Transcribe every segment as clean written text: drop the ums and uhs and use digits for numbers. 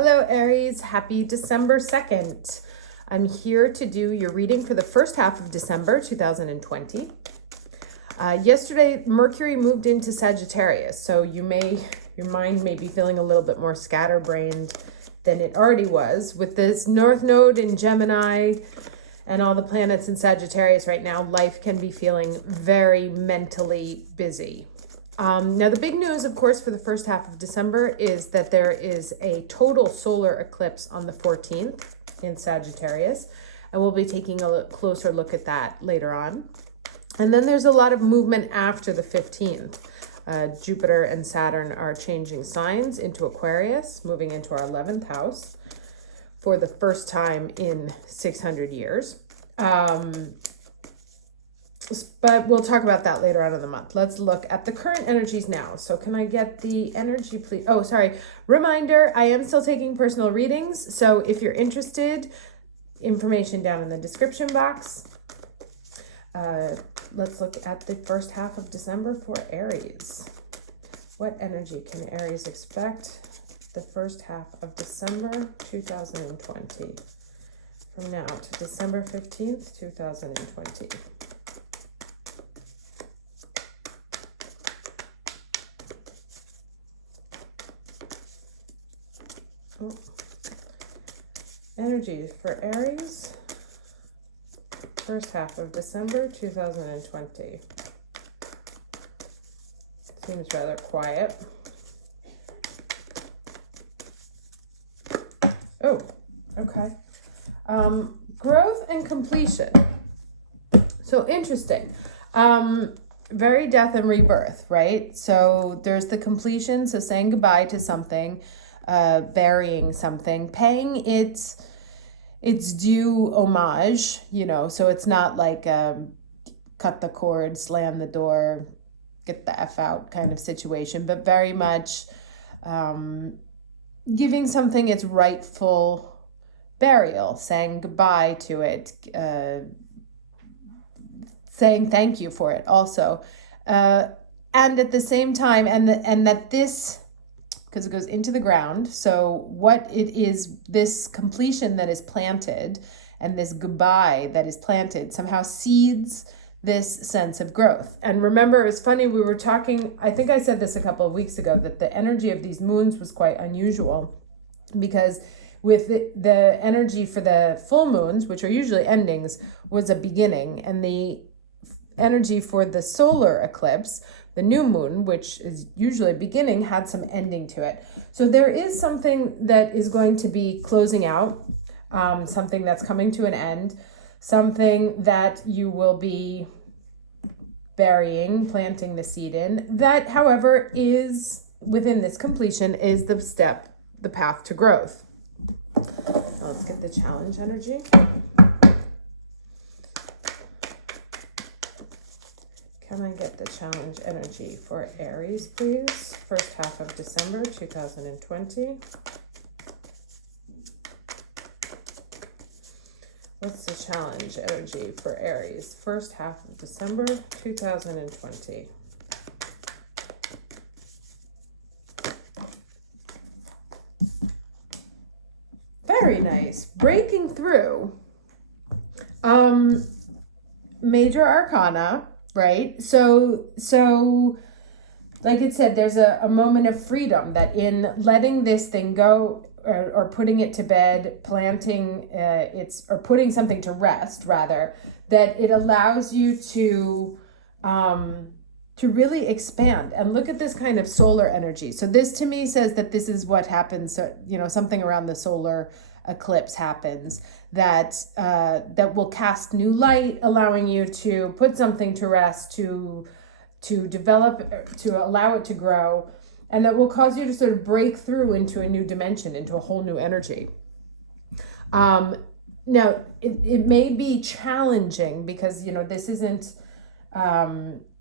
Hello, Aries. Happy December 2nd. I'm here to do your reading for the first half of December 2020. Yesterday, Mercury moved into Sagittarius, so your mind may be feeling a little bit more scatterbrained than it already was. With this North Node in Gemini and all the planets in Sagittarius right now, life can be feeling very mentally busy. Now, the big news, of course, for the first half of December is that there is a total solar eclipse on the 14th in Sagittarius, and we'll be taking a closer look at that later on. And then there's a lot of movement after the 15th. Jupiter and Saturn are changing signs into Aquarius, moving into our 11th house for the first time in 600 years. But we'll talk about that later on in the month. Let's look at the current energies now. So can I get the energy, please? Oh, sorry. Reminder, I am still taking personal readings. So if you're interested, information down in the description box. Let's look at the first half of December for Aries. What energy can Aries expect the first half of December 2020? From now to December 15th, 2020. Oh. Energies for Aries, first half of December 2020. Seems rather quiet. Oh, okay. Growth and completion. So interesting. Very death and rebirth, right? So there's the completion, so saying goodbye to something. Burying something, paying its due homage, so it's not like cut the cord, slam the door, get the F out kind of situation, but very much giving something its rightful burial, saying goodbye to it, saying thank you for it also. And at the same time, and that this, because it goes into the ground. So what it is, this completion that is planted and this goodbye that is planted somehow seeds this sense of growth. And remember, it's funny, we were talking, I think I said this a couple of weeks ago, that the energy of these moons was quite unusual, because with the energy for the full moons, which are usually endings, was a beginning, and the energy for the solar eclipse, the new moon, which is usually a beginning, had some ending to it. So there is something that is going to be closing out, something that's coming to an end, something that you will be burying, planting the seed in. That, however, is within this completion is the path to growth. Let's get the challenge energy. Can I get the challenge energy for Aries, please? First half of December 2020. What's the challenge energy for Aries? First half of December 2020. Very nice. Breaking through. Major Arcana. Right? So like it said, there's a moment of freedom that in letting this thing go or putting it to bed, planting or putting something to rest rather, that it allows you to really expand and look at this kind of solar energy. So this to me says that this is what happens. So, something around the solar eclipse happens that will cast new light, allowing you to put something to rest, to develop, to allow it to grow, and that will cause you to sort of break through into a new dimension, into a whole new energy. Now it may be challenging because this isn't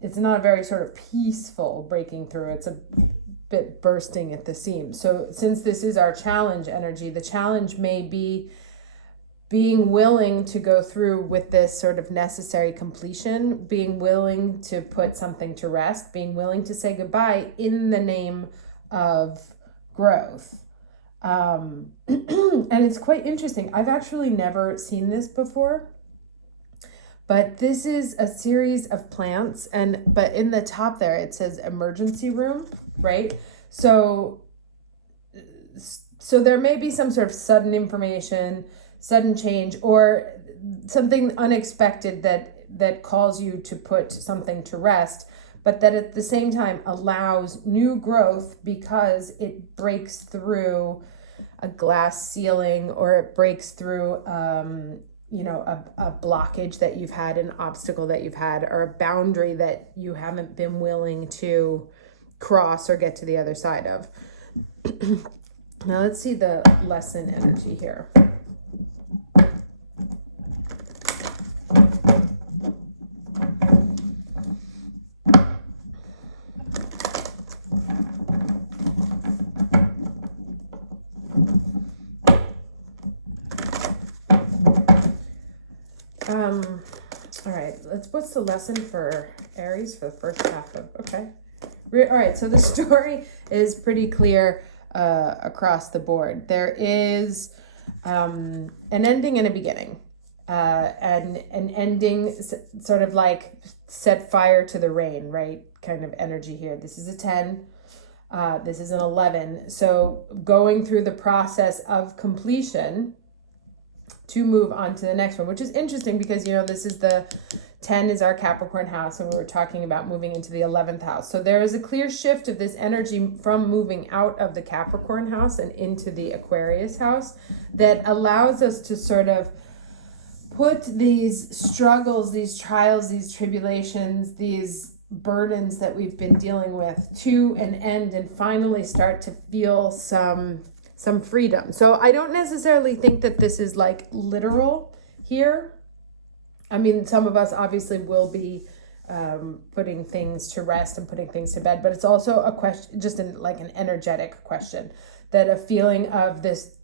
it's not a very sort of peaceful breaking through. It's a bit bursting at the seams. So since this is our challenge energy, the challenge may be being willing to go through with this sort of necessary completion, being willing to put something to rest, being willing to say goodbye in the name of growth. And it's quite interesting. I've actually never seen this before, but this is a series of plants, but in the top there it says emergency room, right? So there may be some sort of sudden information, sudden change, or something unexpected that calls you to put something to rest, but that at the same time allows new growth because it breaks through a glass ceiling, or it breaks through a blockage that you've had, an obstacle that you've had, or a boundary that you haven't been willing to cross or get to the other side of. Now let's see the lesson energy here. All right, what's the lesson for Aries for the first half of, okay. All right, so the story is pretty clear across the board. There is an ending and a beginning. And an ending sort of like set fire to the rain, right? Kind of energy here. This is a 10. This is an 11. So going through the process of completion to move on to the next one, which is interesting because, this is the 10 is our Capricorn house, and we were talking about moving into the 11th house. So there is a clear shift of this energy from moving out of the Capricorn house and into the Aquarius house that allows us to sort of put these struggles, these trials, these tribulations, these burdens that we've been dealing with to an end and finally start to feel some freedom. So I don't necessarily think that this is like literal here. I mean, some of us obviously will be putting things to rest and putting things to bed, but it's also a question, just like an energetic question, that a feeling of this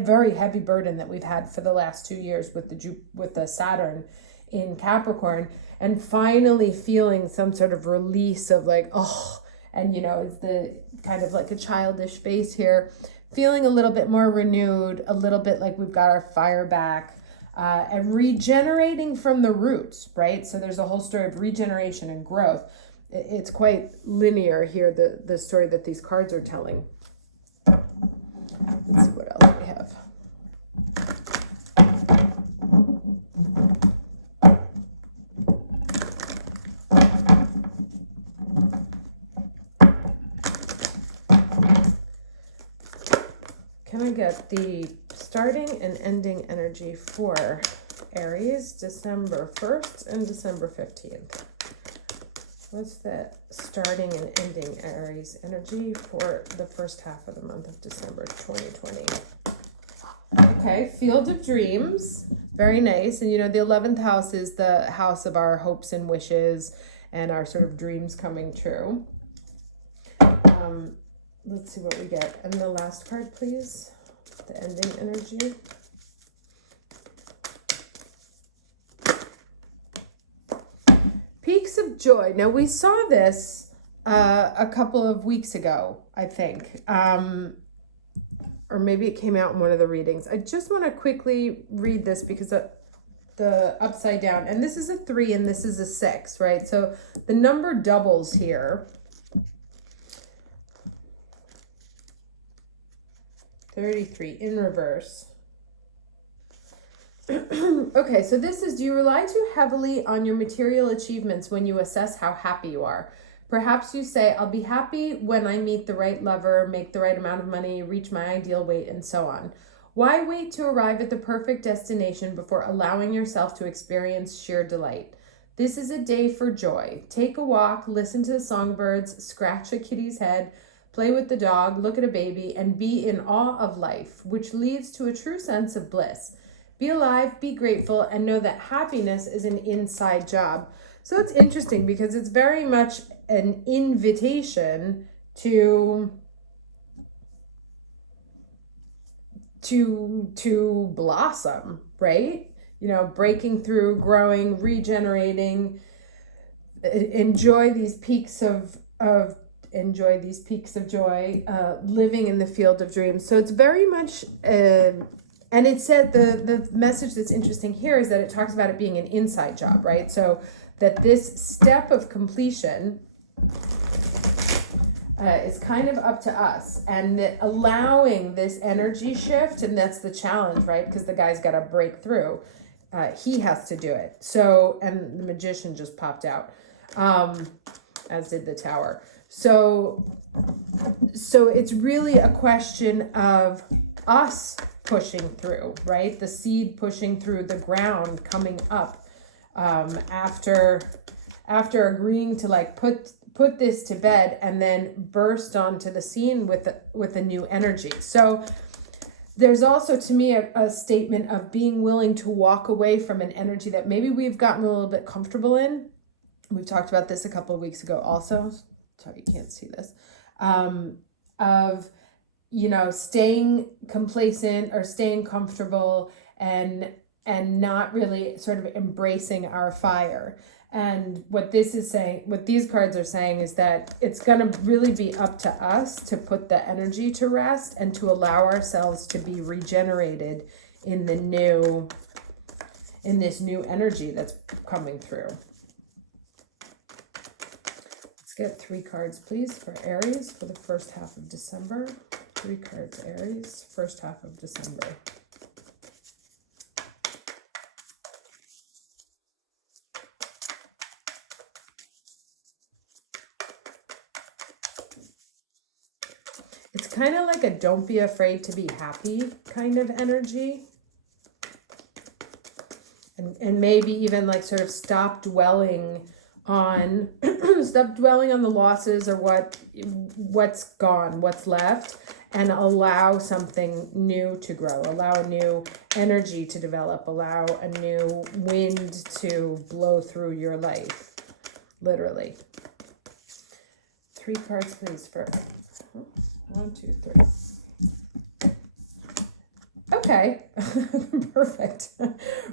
very heavy burden that we've had for the last 2 years with the Saturn in Capricorn, and finally feeling some sort of release of like, and it's the kind of like a childish face here, feeling a little bit more renewed, a little bit like we've got our fire back, and regenerating from the roots, right? So there's a whole story of regeneration and growth. It's quite linear here, the story that these cards are telling. Let's see what else we have. Can I get the starting and ending energy for Aries, December 1st and December 15th? What's the starting and ending Aries energy for the first half of the month of December 2020? Okay, Field of Dreams. Very nice. And the 11th house is the house of our hopes and wishes and our sort of dreams coming true. Let's see what we get. And the last card, please. The ending energy. Peaks of Joy. Now, we saw this a couple of weeks ago, I think. Or maybe it came out in one of the readings. I just want to quickly read this because the upside down, and this is a 3 and this is a 6, right? So the number doubles here. 33 in reverse. Okay, so this is, do you rely too heavily on your material achievements when you assess how happy you are? Perhaps you say, I'll be happy when I meet the right lover, make the right amount of money, reach my ideal weight, and so on. Why wait to arrive at the perfect destination before allowing yourself to experience sheer delight? This is a day for joy. Take a walk, listen to the songbirds, scratch a kitty's head, play with the dog, look at a baby, and be in awe of life, which leads to a true sense of bliss. Be alive, be grateful, and know that happiness is an inside job. So it's interesting because it's very much an invitation to blossom, right? Breaking through, growing, regenerating, enjoy these peaks of enjoy these peaks of joy, living in the field of dreams. So it's very much, and it said the message that's interesting here is that it talks about it being an inside job, right? So that this step of completion is kind of up to us, and that allowing this energy shift, and that's the challenge, right? Because the guy's got to break through. He has to do it. So, and the magician just popped out, as did the tower. So it's really a question of us pushing through, right? The seed pushing through the ground, coming up, after agreeing to like put this to bed and then burst onto the scene with a new energy. So there's also, to me, a statement of being willing to walk away from an energy that maybe we've gotten a little bit comfortable in. We talked about this a couple of weeks ago also. Sorry, you can't see this. Of, staying complacent or staying comfortable and not really sort of embracing our fire. And what this is saying, what these cards are saying, is that it's going to really be up to us to put the energy to rest and to allow ourselves to be regenerated in this new energy that's coming through. Let's get 3 cards, please, for Aries for the first half of December. 3 cards, Aries, first half of December. It's kind of like a don't be afraid to be happy kind of energy. And maybe even like sort of stop dwelling on the losses or what's gone, what's left, and allow something new to grow, allow a new energy to develop, allow a new wind to blow through your life, literally. 3 cards, please, for 1, 2, 3. Okay, perfect,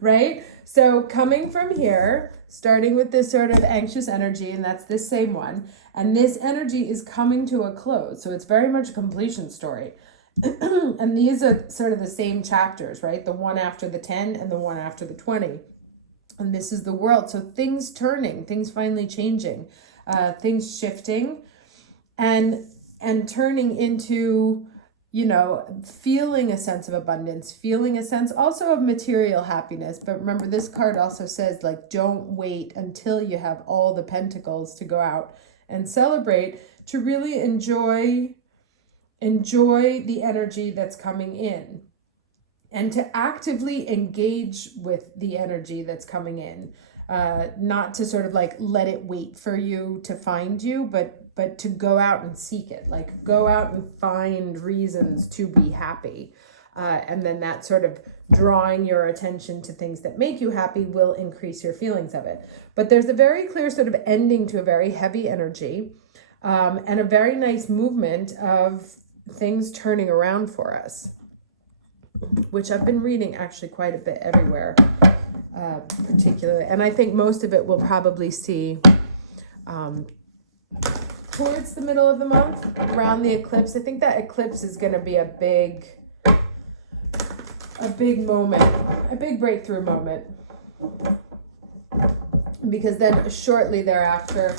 right? So coming from here, starting with this sort of anxious energy, and that's this same one, and this energy is coming to a close. So it's very much a completion story. And these are sort of the same chapters, right? The one after the 10 and the one after the 20. And this is the world. So things turning, things finally changing, things shifting, and turning into, feeling a sense of abundance, feeling a sense also of material happiness. But remember, this card also says, like, don't wait until you have all the pentacles to go out and celebrate, to really enjoy the energy that's coming in, and to actively engage with the energy that's coming in. Not to sort of like let it wait for you to find you, but to go out and seek it, like go out and find reasons to be happy. And then that sort of drawing your attention to things that make you happy will increase your feelings of it. But there's a very clear sort of ending to a very heavy energy, and a very nice movement of things turning around for us, which I've been reading actually quite a bit everywhere, particularly. And I think most of it we'll probably see towards the middle of the month, around the eclipse. I think that eclipse is going to be a big moment, a big breakthrough moment, because then shortly thereafter,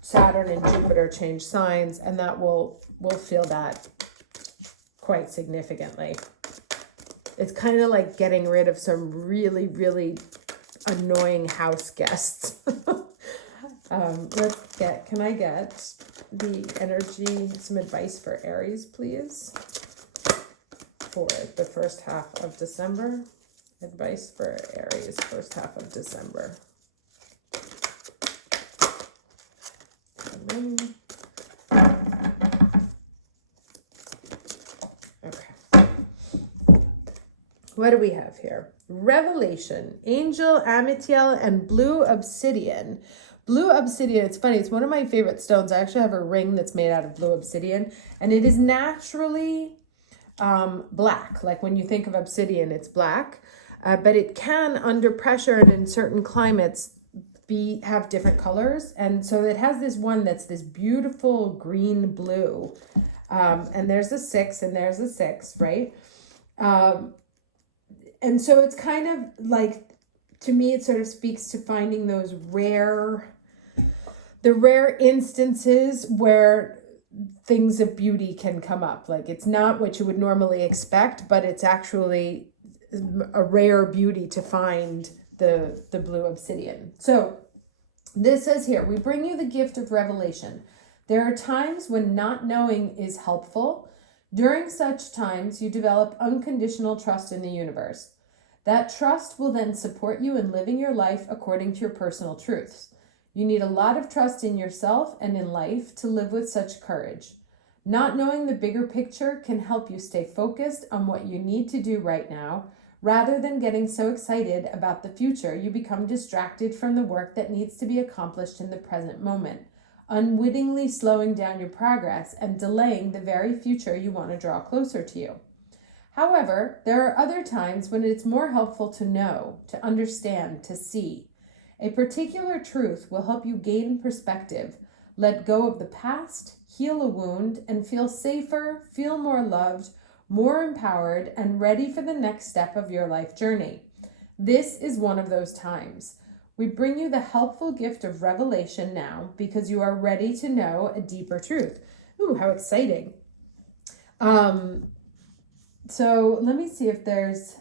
Saturn and Jupiter change signs, and that we'll feel that quite significantly. It's kind of like getting rid of some really, really annoying house guests. Can I get the energy, some advice for Aries, please? For the first half of December. Advice for Aries, first half of December. Okay. What do we have here? Revelation, Angel, Amethyst, and Blue Obsidian. Blue obsidian, it's funny, it's one of my favorite stones. I actually have a ring that's made out of blue obsidian, and it is naturally black. Like when you think of obsidian, it's black, but it can, under pressure and in certain climates, have different colors. And so it has this one that's this beautiful green blue. And there's a 6 and there's a 6, right? And so it's kind of like, to me, it sort of speaks to finding those the rare instances where things of beauty can come up. Like, it's not what you would normally expect, but it's actually a rare beauty to find the blue obsidian. So this says here, we bring you the gift of revelation. There are times when not knowing is helpful. During such times, you develop unconditional trust in the universe. That trust will then support you in living your life according to your personal truths. You need a lot of trust in yourself and in life to live with such courage. Not knowing the bigger picture can help you stay focused on what you need to do right now. Rather than getting so excited about the future, you become distracted from the work that needs to be accomplished in the present moment, unwittingly slowing down your progress and delaying the very future you want to draw closer to you. However, there are other times when it's more helpful to know, to understand, to see. A particular truth will help you gain perspective, let go of the past, heal a wound, and feel safer, feel more loved, more empowered, and ready for the next step of your life journey. This is one of those times. We bring you the helpful gift of revelation now because you are ready to know a deeper truth. Ooh, how exciting. So let me see if there's...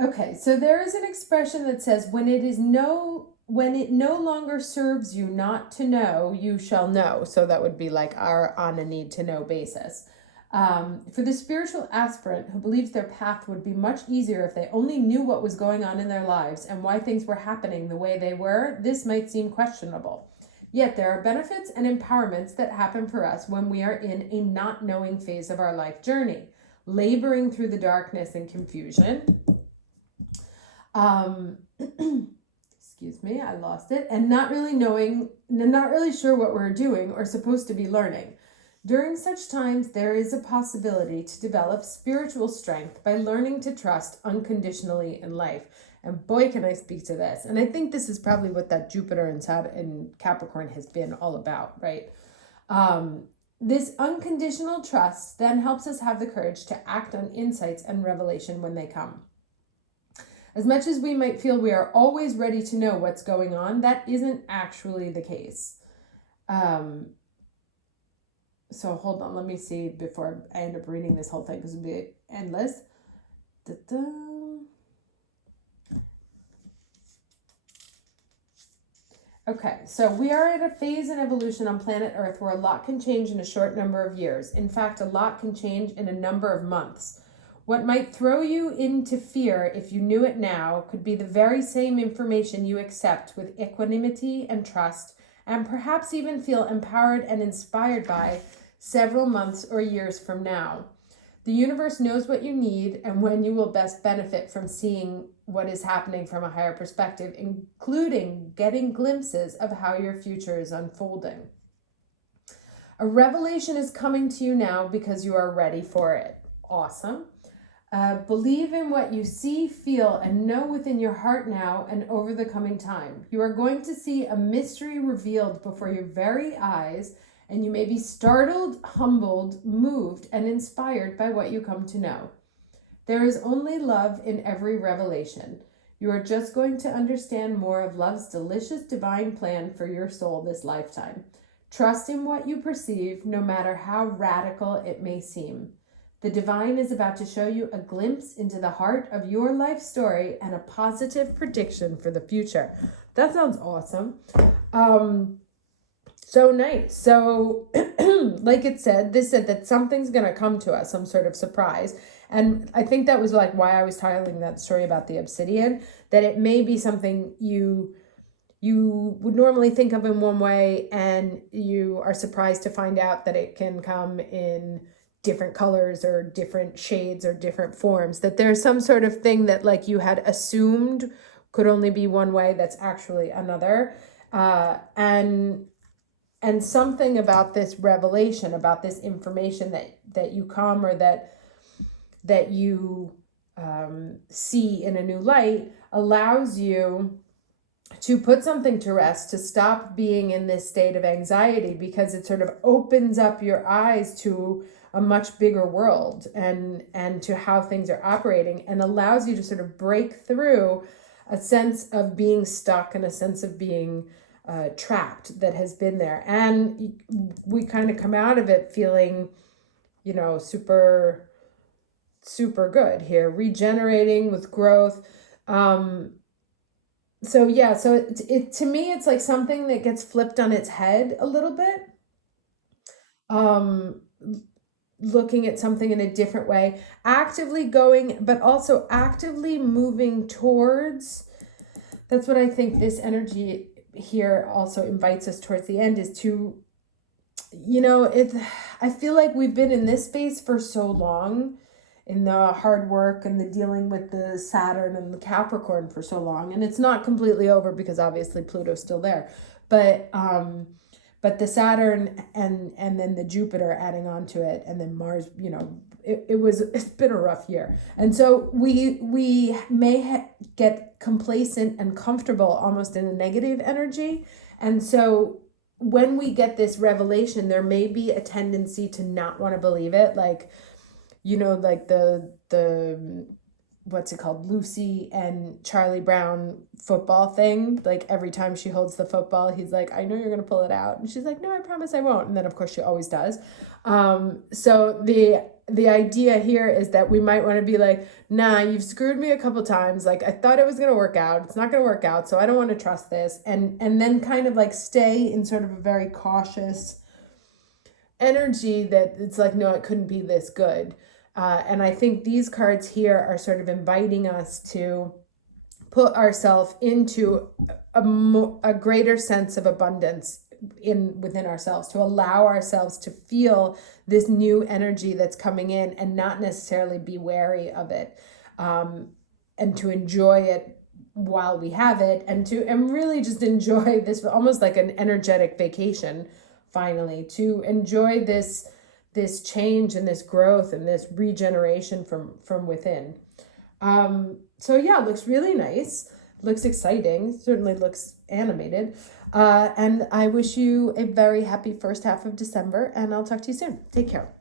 Okay, so there is an expression that says, when it no longer serves you not to know, you shall know. So that would be like our on a need to know basis. For the spiritual aspirant who believes their path would be much easier if they only knew what was going on in their lives and why things were happening the way they were, this might seem questionable. Yet there are benefits and empowerments that happen for us when we are in a not knowing phase of our life journey, laboring through the darkness and confusion. Excuse me, I lost it. And not really sure what we're doing or supposed to be learning. During such times, there is a possibility to develop spiritual strength by learning to trust unconditionally in life. And boy, can I speak to this. And I think this is probably what that Jupiter and Saturn and Capricorn has been all about, right? This unconditional trust then helps us have the courage to act on insights and revelation when they come. As much as we might feel we are always ready to know what's going on, that isn't actually the case. So hold on, let me see before I end up reading this whole thing because it'll be endless. Okay, so we are at a phase in evolution on planet Earth where a lot can change in a short number of years. In fact, a lot can change in a number of months. What might throw you into fear if you knew it now could be the very same information you accept with equanimity and trust, and perhaps even feel empowered and inspired by several months or years from now. The universe knows what you need and when you will best benefit from seeing what is happening from a higher perspective, including getting glimpses of how your future is unfolding. A revelation is coming to you now because you are ready for it. Awesome. Believe in what you see, feel, and know within your heart now and over the coming time. You are going to see a mystery revealed before your very eyes, and you may be startled, humbled, moved, and inspired by what you come to know. There is only love in every revelation. You are just going to understand more of love's delicious divine plan for your soul this lifetime. Trust in what you perceive, no matter how radical it may seem. The divine is about to show you a glimpse into the heart of your life story and a positive prediction for the future. That sounds awesome. So nice. So like it said, this said that something's going to come to us, some sort of surprise. And I think that was like why I was telling that story about the obsidian, that it may be something you would normally think of in one way, and you are surprised to find out that it can come in different colors or different shades or different forms, that there's some sort of thing that like you had assumed could only be one way that's actually another. And something about this revelation, about this information that you come or that you see in a new light allows you to put something to rest, to stop being in this state of anxiety, because it sort of opens up your eyes to a much bigger world and to how things are operating, and allows you to sort of break through a sense of being stuck and a sense of being trapped that has been there. And we kind of come out of it feeling, you know, super, super good here, regenerating with growth. So yeah, so it to me, it's like something that gets flipped on its head a little bit. Um, Looking at something in a different way, actively going, but also actively moving towards. That's what I think this energy here also invites us towards the end, is to, you know, I feel like we've been in this space for so long, in the hard work and the dealing with the Saturn and the Capricorn for so long, and it's not completely over because obviously Pluto's still there, but the Saturn and then the Jupiter adding on to it, and then Mars, you know, it's been a rough year. And so we may get complacent and comfortable almost in a negative energy. And so when we get this revelation, there may be a tendency to not want to believe it. Like, you know, like the what's it called, Lucy and Charlie Brown football thing. Like every time she holds the football, he's like, I know you're gonna pull it out, and she's like, no, I promise I won't. And then of course she always does. So the idea here is that we might want to be like, nah, you've screwed me a couple times. Like I thought it was gonna work out, it's not gonna work out, so I don't want to trust this. And then kind of like stay in sort of a very cautious energy that it's like, no, it couldn't be this good. And I think these cards here are sort of inviting us to put ourselves into a greater sense of abundance within ourselves, to allow ourselves to feel this new energy that's coming in and not necessarily be wary of it, and to enjoy it while we have it, and really just enjoy this, almost like an energetic vacation, finally, to enjoy this change and this growth and this regeneration from within. So yeah, it looks really nice, looks exciting, certainly looks animated. And I wish you a very happy first half of December, and I'll talk to you soon. Take care.